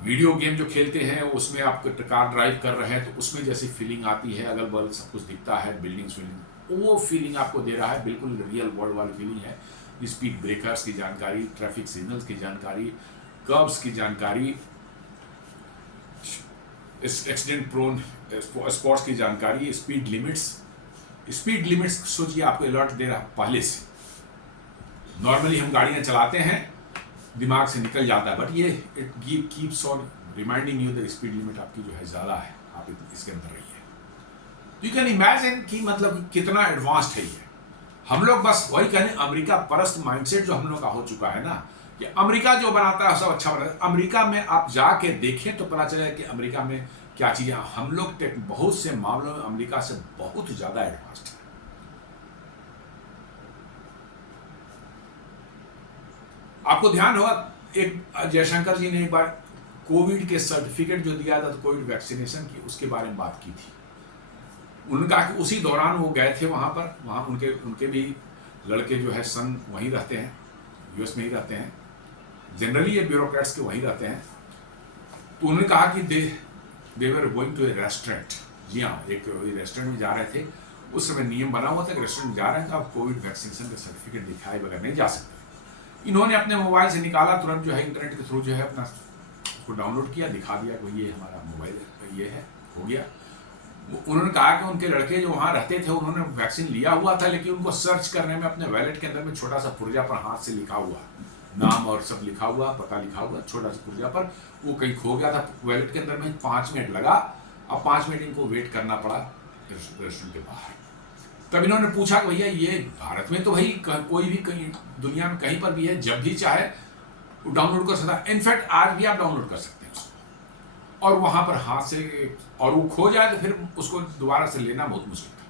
वीडियो गेम जो खेलते हैं उसमें आप कार ड्राइव कर रहे हैं तो उसमें जैसी फीलिंग आती है, अगल बगल सब कुछ दिखता है, बिल्डिंग्स फीलिंग, वो फीलिंग आपको दे रहा है, बिल्कुल रियल वर्ल्ड वाली फीलिंग है। स्पीड ब्रेकर्स की जानकारी, ट्रैफिक सिग्नल्स की जानकारी, कर्व्स की जानकारी, एक्सीडेंट प्रोन स्पॉट्स की जानकारी, स्पीड लिमिट्स, स्पीड लिमिट्स सोचिए आपको अलर्ट दे रहा पहले से। नॉर्मली हम गाड़ियां चलाते हैं, दिमाग से निकल जाता है, बट ये it keeps on reminding you the speed limit आपकी जो है ज़्यादा है, आप इसके अंदर रहिए। यू कैन इमेजिन कि मतलब कितना एडवांस्ड है ये। हम लोग बस वही कहने, अमेरिका परस्त माइंडसेट जो हम लोग का हो चुका है ना, कि अमेरिका जो बनाता है सब अच्छा बनाता है। अमेरिका में आप जाके देखें तो पता चलेगा कि अमेरिका में क्या चीज़ें, हम लोग बहुत से मामलों में अमेरिका से बहुत ज़्यादा एडवांस्ड है। आपको ध्यान होगा, एक जयशंकर जी ने एक बार कोविड के सर्टिफिकेट जो दिया था, तो कोविड वैक्सीनेशन की, उसके बारे में बात की थी। उन्होंने कहा कि उसी दौरान वो गए थे वहाँ पर, वहाँ उनके भी लड़के जो है सन वहीं रहते हैं, यूएस में ही रहते हैं, जनरली ये ब्यूरोक्रेट्स के वहीं रहते हैं। तो उन्होंने कहा कि they were going to a restaurant. जी हाँ, एक रेस्टोरेंट में जा रहे थे। उस समय नियम बना हुआ था कि रेस्टोरेंट में जा रहे हैं तो आप कोविड वैक्सीनेशन का सर्टिफिकेट दिखाए बगैर नहीं जा सकते। इन्होंने अपने मोबाइल से निकाला, तुरंत जो है इंटरनेट के थ्रू जो है अपना उसको डाउनलोड किया, दिखा दिया कि ये हमारा मोबाइल ये है, हो गया। उन्होंने कहा कि उनके लड़के जो वहाँ रहते थे उन्होंने वैक्सीन लिया हुआ था, लेकिन उनको सर्च करने में अपने वैलेट के अंदर में छोटा सा पुर्जा पर हाथ से लिखा हुआ नाम और सब लिखा हुआ, पता लिखा हुआ, छोटा सा पुर्जा पर वो कहीं खो गया था वैलेट के अंदर में। 5 मिनट लगा, अब 5 मिनट इनको वेट करना पड़ा रेस्टोरेंट के बाहर। तब इन्होंने पूछा कि भैया ये भारत में तो भाई कोई भी कहीं दुनिया में कहीं पर भी है, जब भी चाहे डाउनलोड कर सकता है, इनफैक्ट आज भी आप डाउनलोड कर सकते हैं उसको, और वहां पर हाथ से, और वो खो जाए तो फिर उसको दोबारा से लेना बहुत मुश्किल है।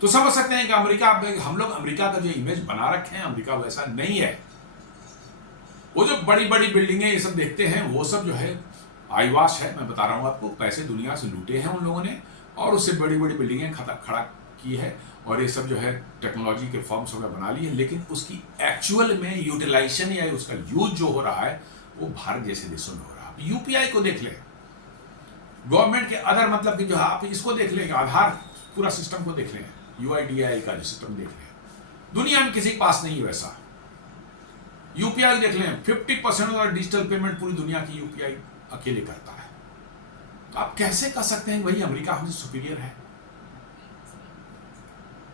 तो समझ सकते हैं कि अमेरिका, हम लोग अमेरिका का जो इमेज बना रखे हैं, अमेरिका वैसा नहीं है। वो जो बड़ी बड़ी बिल्डिंगें ये सब देखते हैं, वो सब जो है आईवाश है। मैं बता रहा हूँ आपको, पैसे दुनिया से लूटे हैं उन लोगों ने, और उससे बड़ी बड़ी बिल्डिंगें खड़ा की है, और ये सब जो है टेक्नोलॉजी के फॉर्म्स वगैरह बना ली है, लेकिन उसकी एक्चुअल में यूटिलाइजेशन या उसका यूज जो हो रहा है वो भारत जैसे देशों में हो रहा है। यूपीआई को देख लें, गवर्नमेंट के अदर मतलब कि जो है आप इसको देख लें, आधार पूरा सिस्टम को देख लें, यूआईडीआई का जो सिस्टम देख लें, दुनिया में किसी के पास नहीं वैसा। यूपीआई देख लें, 50% ऑफ डिजिटल पेमेंट पूरी दुनिया की यूपीआई अकेले करता है। तो आप कैसे कर सकते हैं भाई अमेरिका हमसे सुपीरियर है?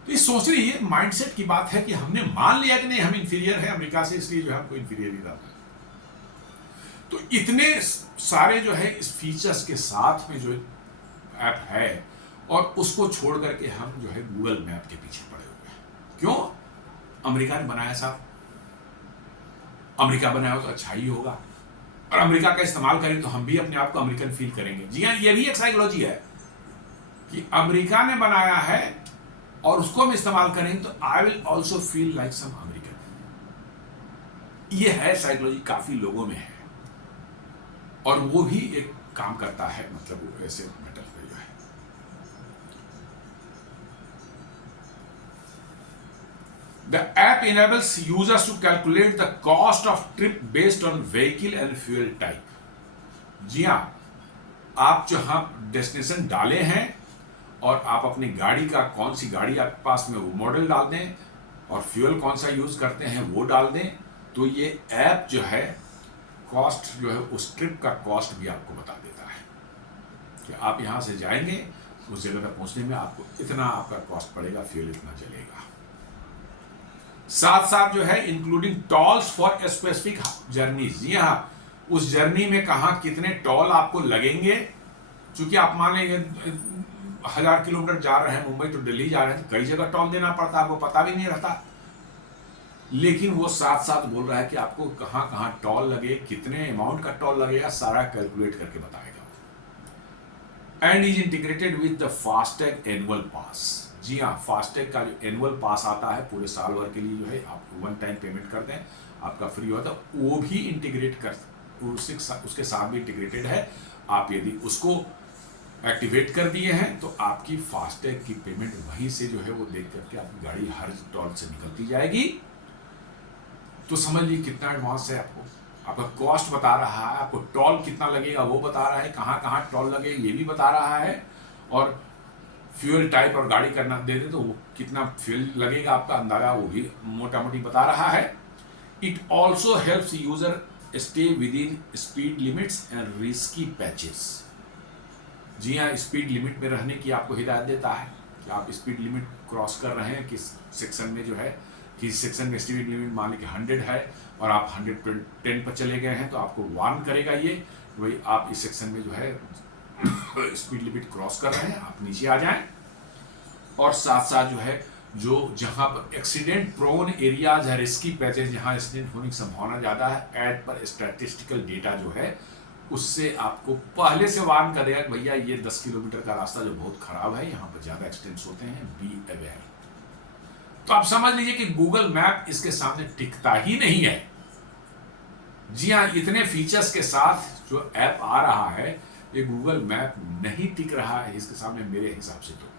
तो ये सोच रही है, माइंडसेट की बात है कि हमने मान लिया कि नहीं हम इंफीरियर है अमेरिका से, इसलिए जो है हमको इंफीरियर ही रहता है। तो इतने सारे जो है इस फीचर्स के साथ में जो ऐप है, और उसको छोड़ करके हम जो है गूगल मैप के पीछे पड़े हुए हैं। क्यों? अमेरिका ने बनाया साहब, अमेरिका बनाया तो अच्छा ही होगा, और अमेरिका का इस्तेमाल करें तो हम भी अपने आप को अमेरिकन फील करेंगे। जी हाँ, ये भी एक साइकोलॉजी है कि अमेरिका ने बनाया है और उसको हम इस्तेमाल करेंगे तो I will also feel like some American. ये है साइकोलॉजी, काफी लोगों में है, और वो भी एक काम करता है, मतलब वो ऐसे मेटल पे जो है। The app enables users to calculate the cost of trip based on vehicle and fuel type. जी हाँ, आप जहां डेस्टिनेशन डाले हैं और आप अपनी गाड़ी का, कौन सी गाड़ी आपके पास में, वो मॉडल डाल दें, और फ्यूल कौन सा यूज करते हैं वो डाल दें, तो ये ऐप जो है कॉस्ट जो है उस ट्रिप का कॉस्ट भी आपको बता देता है कि आप यहाँ से जाएंगे, उस जगह तक पहुँचने में आपको इतना आपका कॉस्ट पड़ेगा, फ्यूल इतना चलेगा। साथ साथ जो है including tolls for specific journeys. जी हाँ, उस जर्नी में कहाँ कितने टॉल आपको लगेंगे, क्योंकि आप मान लेंगे 1000 किलोमीटर जा रहे हैं, मुंबई टू दिल्ली जा रहे हैं, तो कई जगह टॉल देना पड़ता है, आपको पता भी नहीं रहता। लेकिन वो साथ साथ बोल रहा है कि आपको कहाँ कहाँ टॉल लगे, कितने अमाउंट का टॉल लगेगा, सारा कैलकुलेट करके बताएगा। And is integrated with the FASTag annual pass. जी हाँ, फास्टैग का जो एनुअल पास आता है पूरे साल भर के लिए, जो है आप वन टाइम पेमेंट कर दें, आपका फ्री होता है, वो भी इंटीग्रेट कर, उसके साथ भी इंटीग्रेटेड है। आप यदि उसको एक्टिवेट कर दिए हैं तो आपकी फास्टैग की पेमेंट वहीं से जो है वो देख करके आपकी गाड़ी हर टोल से निकलती जाएगी। तो समझ लीजिए कितना एडवांस है, आपका कॉस्ट बता रहा है, आपको टोल कितना लगेगा वो बता रहा है, कहाँ कहाँ टोल लगेगा ये भी बता रहा है, और फ्यूल टाइप और गाड़ी करना दे दे तो वो कितना फ्यूल लगेगा आपका अंदाजा वो भी मोटा मोटी बता रहा है। It also helps user stay within speed limits and risky patches. जी हाँ, स्पीड लिमिट में रहने की आपको हिदायत देता है। कि आप स्पीड लिमिट क्रॉस कर रहे हैं, किस सेक्शन में जो है, किस सेक्शन में स्पीड लिमिट मान ली कि 100 है और आप 110 पर चले गए हैं, तो आपको वार्न करेगा ये, वही आप इस सेक्शन में जो है स्पीड लिमिट क्रॉस कर रहे हैं, आप नीचे आ जाएं। और साथ साथ जो है, जो जहां पर एक्सीडेंट प्रोन एरियाज है, रिस्की पैचेज जहां एक्सीडेंट होने की संभावना ज़्यादा है, एड पर स्टैटिस्टिकल डेटा जो है उससे आपको पहले से वार्न कर देगा कि भैया ये 10 किलोमीटर का रास्ता जो बहुत खराब है, यहाँ पर ज़्यादा एक्सीडेंट्स होते हैं, बी अवेयर। तो आप समझ लीजिए कि गूगल मैप इसके सामने टिकता ही नहीं है। जी हाँ, इतने फीचर्स के साथ जो ऐप आ रहा है, ये गूगल मैप नहीं टिक रहा है इसके सामने मेरे हिसाब से। तो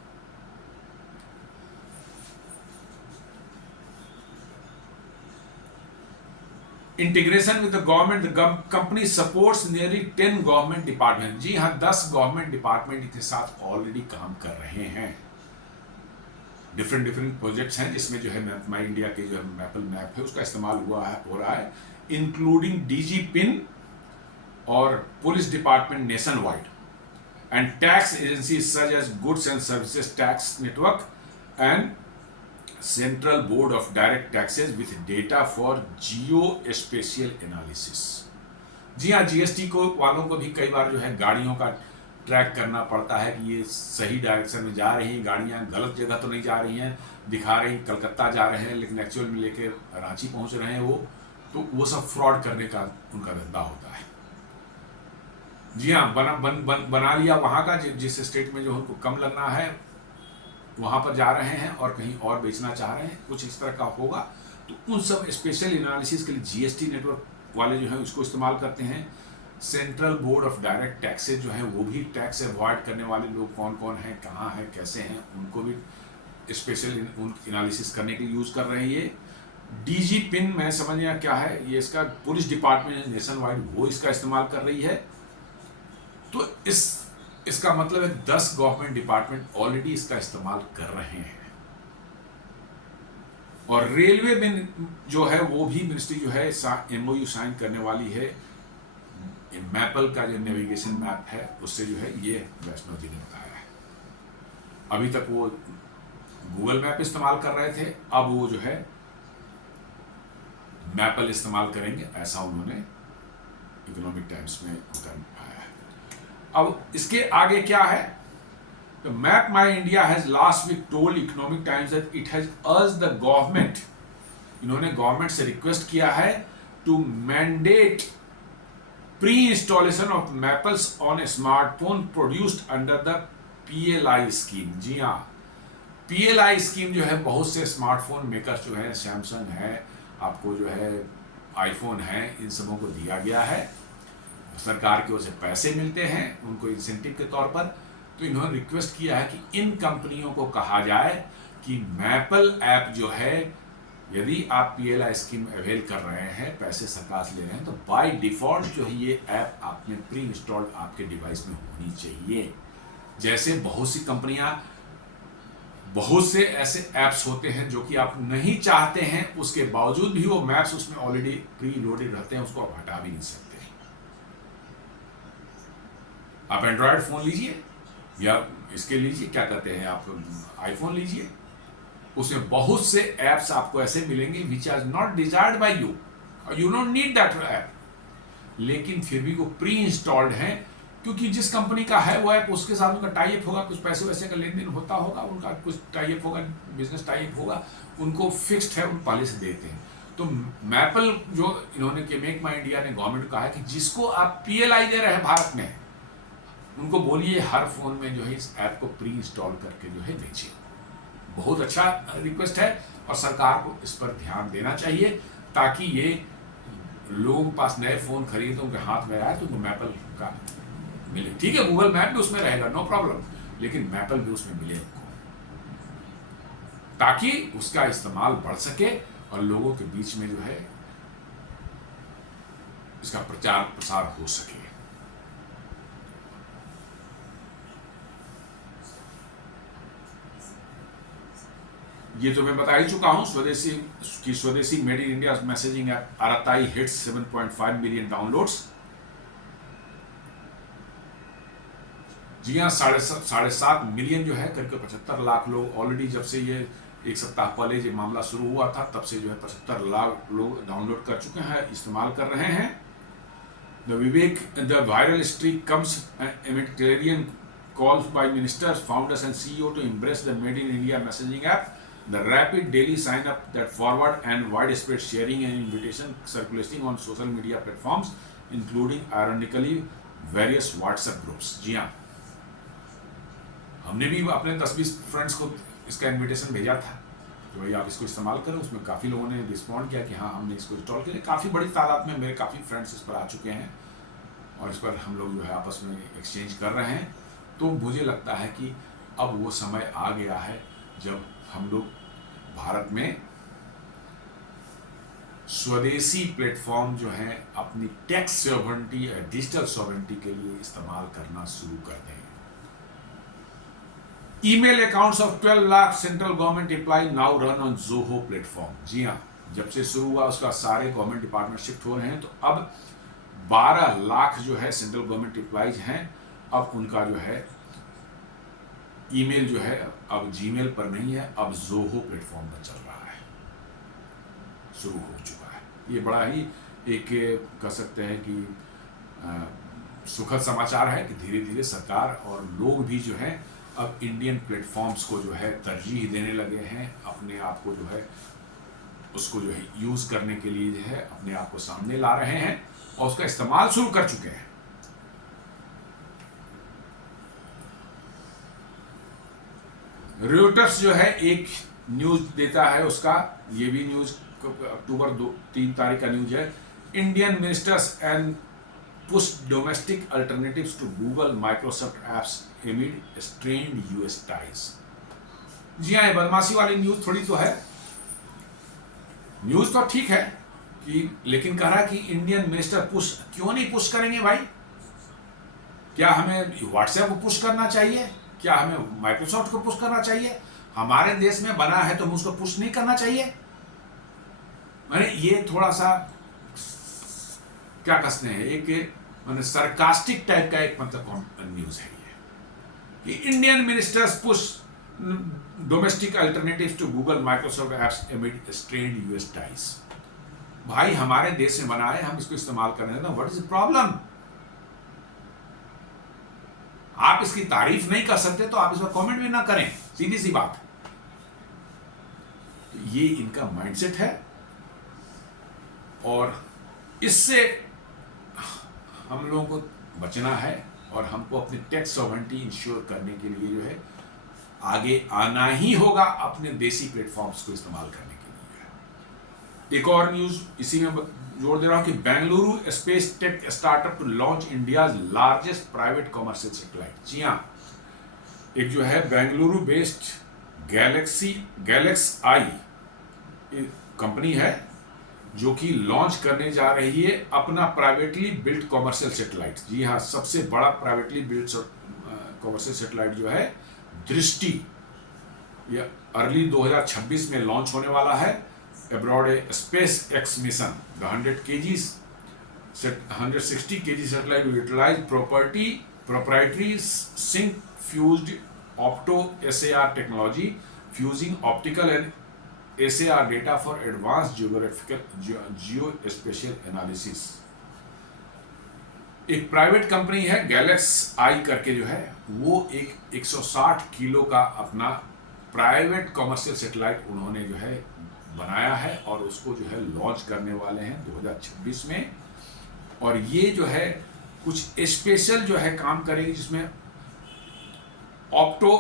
integration with the government, the company supports nearly 10 government department. जी हाँ, 10 गवर्नमेंट डिपार्टमेंट के साथ ऑलरेडी काम कर रहे हैं। डिफरेंट प्रोजेक्ट्स हैं जिसमें जो है मैप माई इंडिया के जो है मैपल मैप है उसका इस्तेमाल हो रहा है, इंक्लूडिंग डीजी पिन और police department nationwide, and tax agency such as goods and services tax network and central board of direct taxes with data for geospatial analysis. जी हाँ, GST को वालों को भी कई बार जो है गाड़ियों का ट्रैक करना पड़ता है कि ये सही डायरेक्शन में जा रही हैं, गाड़ियाँ गलत जगह तो नहीं जा रही हैं, दिखा रही कलकत्ता जा रहे हैं लेकिन एक्चुअल में लेके रांची पहुंच रहे हैं वो, तो वो सब फ्रॉड करने का उनका धंधा होता है। जी हाँ, बना लिया वहाँ का, जिस स्टेट में जो उनको कम लगना है वहाँ पर जा रहे हैं और कहीं और बेचना चाह रहे हैं, कुछ इस तरह का होगा। तो उन सब स्पेशल एनालिसिस के लिए जीएसटी नेटवर्क वाले जो है उसको इस्तेमाल करते हैं। Central board of direct taxes जो है वो भी टैक्स अवॉइड करने वाले लोग कौन कौन हैं, कहाँ हैं, कैसे हैं, उनको भी स्पेशल एनालिसिस करने के लिए यूज़ कर रहे हैं। ये डीजी पिन मैं समझ गया क्या है, ये इसका पुलिस डिपार्टमेंट नेशन वाइड वो इसका इस्तेमाल कर रही है। तो इसका मतलब है 10 गवर्नमेंट डिपार्टमेंट ऑलरेडी इसका इस्तेमाल कर रहे हैं। और रेलवे में जो है वो भी मिनिस्ट्री जो है एमओयू साइन करने वाली है मैपल का जो नेविगेशन मैप है उससे, जो है ये वैष्णव जी ने बताया है। अभी तक वो गूगल मैप इस्तेमाल कर रहे थे, अब वो जो है मैपल इस्तेमाल करेंगे, ऐसा उन्होंने इकोनॉमिक टाइम्स में बताया है। अब इसके आगे क्या है, तो Map my India has last week told Economic Times that it has urged the government, इन्होंने गवर्नमेंट से रिक्वेस्ट किया है to mandate pre installation of Mappls on smartphone produced under the PLI scheme. जी हाँ, पीएलआई स्कीम जो है बहुत से स्मार्टफोन मेकर्स जो है, सैमसंग है, आपको जो है आईफोन है, इन सबों को दिया गया है, सरकार की ओर से पैसे मिलते हैं उनको इंसेंटिव के तौर पर। तो इन्होंने रिक्वेस्ट किया है कि इन कंपनियों को कहा जाए कि मैपल ऐप जो है, यदि आप पीएलआई स्कीम अवेल कर रहे हैं, पैसे सरकार से ले रहे हैं, तो बाय डिफॉल्ट जो है ये ऐप आपने प्री इंस्टॉल्ड आपके डिवाइस में होनी चाहिए। जैसे बहुत सी कंपनियां, बहुत से ऐसे ऐप्स होते हैं जो कि आप नहीं चाहते हैं, उसके बावजूद भी वो मैप्स उसमें ऑलरेडी प्री लोडेड रहते हैं, उसको आप हटा भी नहीं सकते। आप एंड्रॉयड फोन लीजिए या इसके लीजिए, क्या कहते हैं आप, आईफोन लीजिए, उसमें बहुत से ऐप्स आपको ऐसे मिलेंगे which are not desired by you, you don't need that app, लेकिन फिर भी वो प्री इंस्टॉल्ड हैं, क्योंकि जिस कंपनी का है वो ऐप उसके साथ उनका टाई अप होगा, कुछ पैसे वैसे का लेन देन होता होगा, उनका कुछ टाई अप होगा, बिजनेस टाई अप होगा, उनको फिक्स्ड है, उन पहले से देते हैं। तो मैपल जो इन्होंने कि मेक माई इंडिया ने गवर्नमेंट कहा है कि जिसको आप पीएलआई दे रहे हैं भारत में, उनको बोलिए हर फोन में जो है इस ऐप को प्री इंस्टॉल करके जो है बेचिए। बहुत अच्छा रिक्वेस्ट है और सरकार को इस पर ध्यान देना चाहिए, ताकि ये लोगों के पास नए फोन खरीदे उनके हाथ में आए तो उनको मैपल का मिले। ठीक है, गूगल मैप भी उसमें रहेगा, नो प्रॉब्लम, लेकिन मैपल भी उसमें मिले उनको, ताकि उसका इस्तेमाल बढ़ सके और लोगों के बीच में जो है इसका प्रचार प्रसार हो सके। ये तो मैं बता ही चुका हूं, स्वदेशी made in India messaging app Arattai hits 7.5 million downloads. जी हाँ, 7.5 मिलियन जो है करके 75 लाख लोग ऑलरेडी, जब से ये एक सप्ताह पहले ये मामला शुरू हुआ था तब से जो है 75 लाख लोग डाउनलोड कर चुके हैं, इस्तेमाल कर रहे हैं। The viral streak comes amid clarion calls by ministers, founders, and CEO to embrace the Made in India messaging app. The rapid daily sign-up that forward and widespread sharing and invitation circulating on social media platforms, including ironically various WhatsApp groups. जी हाँ, हमने भी अपने 10-20 friends को इसका invitation भेजा था कि भाई आप इसको इस्तेमाल करें। उसमें काफ़ी लोगों ने रिस्पॉन्ड किया कि हाँ हमने इसको इंस्टॉल किया। काफ़ी बड़ी तादाद में मेरे काफ़ी फ्रेंड्स इस पर आ चुके हैं और इस पर हम लोग जो है आपस में एक्सचेंज कर रहे हैं। तो मुझे लगता है कि अब वो समय आ गया है जब हम लोग भारत में स्वदेशी प्लेटफॉर्म जो है अपनी टेक सॉवरेंटी या डिजिटल सॉवरेंटी के लिए इस्तेमाल करना शुरू कर दें। Email accounts of 12 lakh central government employ now run on Zoho platform. जी हाँ, जब से शुरू हुआ उसका सारे गवर्नमेंट डिपार्टमेंट शिफ्ट हो रहे हैं। तो अब 12 लाख जो है सेंट्रल गवर्नमेंट एम्प्लॉयज हैं, अब उनका जो है ईमेल जो है अब जीमेल पर नहीं है, अब जोहो प्लेटफॉर्म पर चल रहा है, शुरू हो चुका है। ये बड़ा ही एक कह सकते हैं कि सुखद समाचार है कि धीरे धीरे सरकार और लोग भी जो है अब इंडियन प्लेटफॉर्म्स को जो है तरजीह देने लगे हैं, अपने आप को जो है उसको जो है यूज़ करने के लिए जो है अपने आप को सामने ला रहे हैं और उसका इस्तेमाल शुरू कर चुके हैं। रॉयटर्स जो है एक न्यूज देता है, उसका ये भी न्यूज अक्टूबर 3 तारीख का न्यूज है। Indian ministers and push domestic alternatives to Google Microsoft apps amid strained US ties. जी हाँ, बदमाशी वाली न्यूज थोड़ी तो है, न्यूज तो ठीक है कि, लेकिन कह रहा कि इंडियन मिनिस्टर पुश क्यों नहीं पुश करेंगे भाई? क्या हमें व्हाट्सएप को पुश करना चाहिए? क्या हमें माइक्रोसॉफ्ट को पुश करना चाहिए? हमारे देश में बना है तो हम उसको पुश नहीं करना चाहिए? मैंने ये थोड़ा सा क्या कहते हैं, एक मैंने सरकास्टिक टाइप का एक मतलब न्यूज है ये कि Indian ministers push domestic alternatives to Google Microsoft apps amid strained US ties. भाई हमारे देश में बना है, हम इसको इस्तेमाल कर रहे हैं, व्हाट इज द प्रॉब्लम? आप इसकी तारीफ नहीं कर सकते तो आप इस पर कमेंट भी ना करें, सीधी सी बात। तो ये इनका माइंडसेट है और इससे हम लोगों को बचना है और हमको अपनी टेक सॉवरेंटी इंश्योर करने के लिए जो है आगे आना ही होगा अपने देसी प्लेटफॉर्म्स को इस्तेमाल करने के लिए। एक और न्यूज इसी में जोड़ दे रहा हूं कि Bengaluru space tech startup to launch India's largest private commercial satellite. जी हाँ, एक जो है Bengaluru based GalaxEye company है जो कि लॉन्च करने जा रही है अपना प्राइवेटली बिल्ट कमर्शियल सैटेलाइट। जी हाँ, सबसे बड़ा प्राइवेटली बिल्ट कमर्शियल सैटेलाइट जो है दृष्टि, यह अर्ली 2026 में लॉन्च होने वाला है। Abroad A space x mission the 160 kg satellite will utilize proprietary sync fused opto SAR technology, fusing optical and SAR data for advanced geospatial analysis। एक private company है गैलेक्स आई करके जो है, वो एक 160 किलो का अपना प्राइवेट कमर्शियल सैटेलाइट उन्होंने जो है बनाया है और उसको जो है लॉन्च करने वाले हैं 2026 में। और ये जो है कुछ स्पेशल जो है काम करेगी, जिसमें ऑप्टो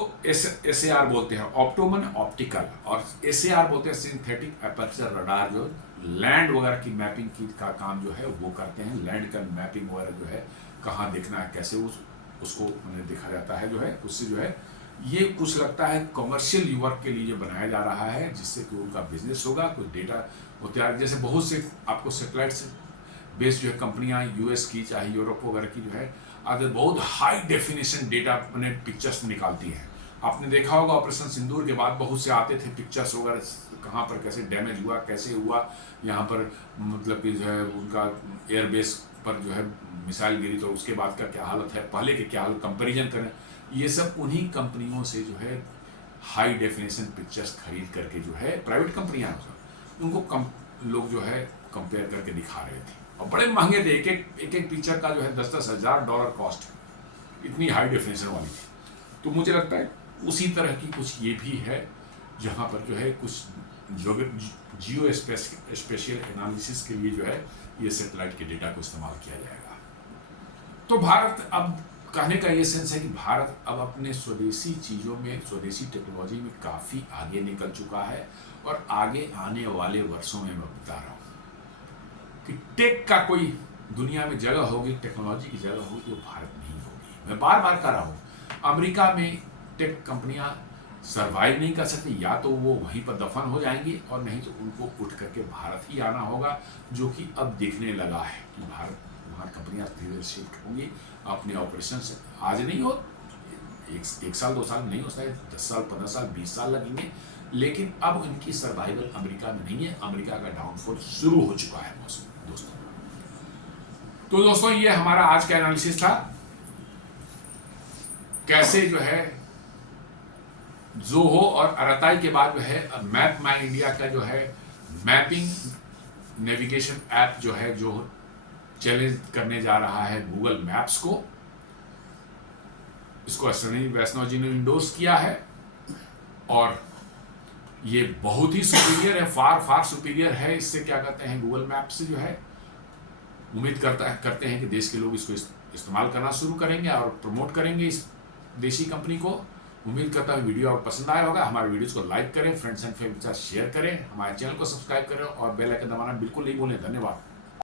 SAR बोलते हैं, ऑप्टो माने ऑप्टिकल, और SAR बोलते हैं सिंथेटिक एपर्चर रडार, जो लैंड वगैरह की मैपिंग की का काम जो है वो करते हैं। लैंड का मैपिंग वगैरह जो है कहाँ देखना है, कैसे उसको उन्हें देखा जाता है, जो है उससे जो है ये कुछ लगता है कमर्शियल वर्क के लिए बनाया जा रहा है, जिससे कि उनका बिजनेस होगा, कुछ डेटा होते हैं। जैसे बहुत से आपको सैटेलाइट से बेस्ड जो है कंपनियां यूएस की चाहे यूरोप वगैरह की जो है आगे बहुत हाई डेफिनेशन डेटा अपने पिक्चर्स निकालती हैं। आपने देखा होगा ऑपरेशन सिंदूर के बाद बहुत से आते थे पिक्चर्स वगैरह, कहाँ पर कैसे डैमेज हुआ, कैसे हुआ, यहाँ पर मतलब कि जो है उनका एयरबेस पर जो है मिसाइल गिरी तो उसके बाद का क्या हालत है, पहले के क्या हालत, कंपेरिजन करें। ये सब उन्हीं कंपनियों से जो है हाई डेफिनेशन पिक्चर्स खरीद करके जो है प्राइवेट कंपनियां उनको लोग जो है कंपेयर करके दिखा रहे थे और बड़े महंगे थे। एक पिक्चर का जो है 10-10 हज़ार डॉलर कॉस्ट, इतनी हाई डेफिनेशन वाली थी। तो मुझे लगता है उसी तरह की कुछ ये भी है, जहाँ पर जो है कुछ जियो स्पेशियल एनालिसिस के लिए जो है ये सैटेलाइट के डेटा को इस्तेमाल किया जाएगा। तो भारत, अब कहने का ये सेंस है कि भारत अब अपने स्वदेशी चीज़ों में, स्वदेशी टेक्नोलॉजी में काफ़ी आगे निकल चुका है और आगे आने वाले वर्षों में मैं बता रहा हूँ कि टेक का कोई दुनिया में जगह होगी, टेक्नोलॉजी की जगह होगी, वो भारत नहीं होगी। मैं बार बार कह रहा हूँ, अमेरिका में टेक कंपनियां सरवाइव नहीं कर सकती, या तो वो वहीं पर दफन हो जाएंगी और नहीं तो उनको उठ करके भारत ही आना होगा, जो कि अब दिखने लगा है कि भारत, वहाँ कंपनियां धीरे शिफ्ट होंगी अपने ऑपरेशन से। आज नहीं हो, एक साल 2 साल नहीं हो सकता है, 10 साल 15 साल 20 साल लगेंगे, लेकिन अब उनकी सर्वाइवल अमेरिका में नहीं है। अमेरिका का डाउनफॉल शुरू हो चुका है दोस्तों। तो दोस्तों, ये हमारा आज का एनालिसिस था, कैसे जो है जोहो और अराताई के बाद जो है मैप माई इंडिया का जो है मैपिंग नेविगेशन ऐप जो है, जो चैलेंज करने जा रहा है गूगल मैप्स को। इसको अश्विनी वैष्णव जी ने इंडोर्स किया है और ये बहुत ही सुपीरियर है, फार सुपीरियर है। इससे क्या कहते हैं, गूगल मैप से जो है उम्मीद करते हैं कि देश के लोग इसको इस्तेमाल करना शुरू करेंगे और प्रमोट करेंगे इस देशी कंपनी को। उम्मीद करता हूँ वीडियो आपको पसंद आया होगा। हमारे वीडियोस को लाइक करें, फ्रेंड्स एंड फैमिली के साथ शेयर करें, हमारे चैनल को सब्सक्राइब करें और बेल आइकन दबाना बिल्कुल नहीं भूलें। धन्यवाद।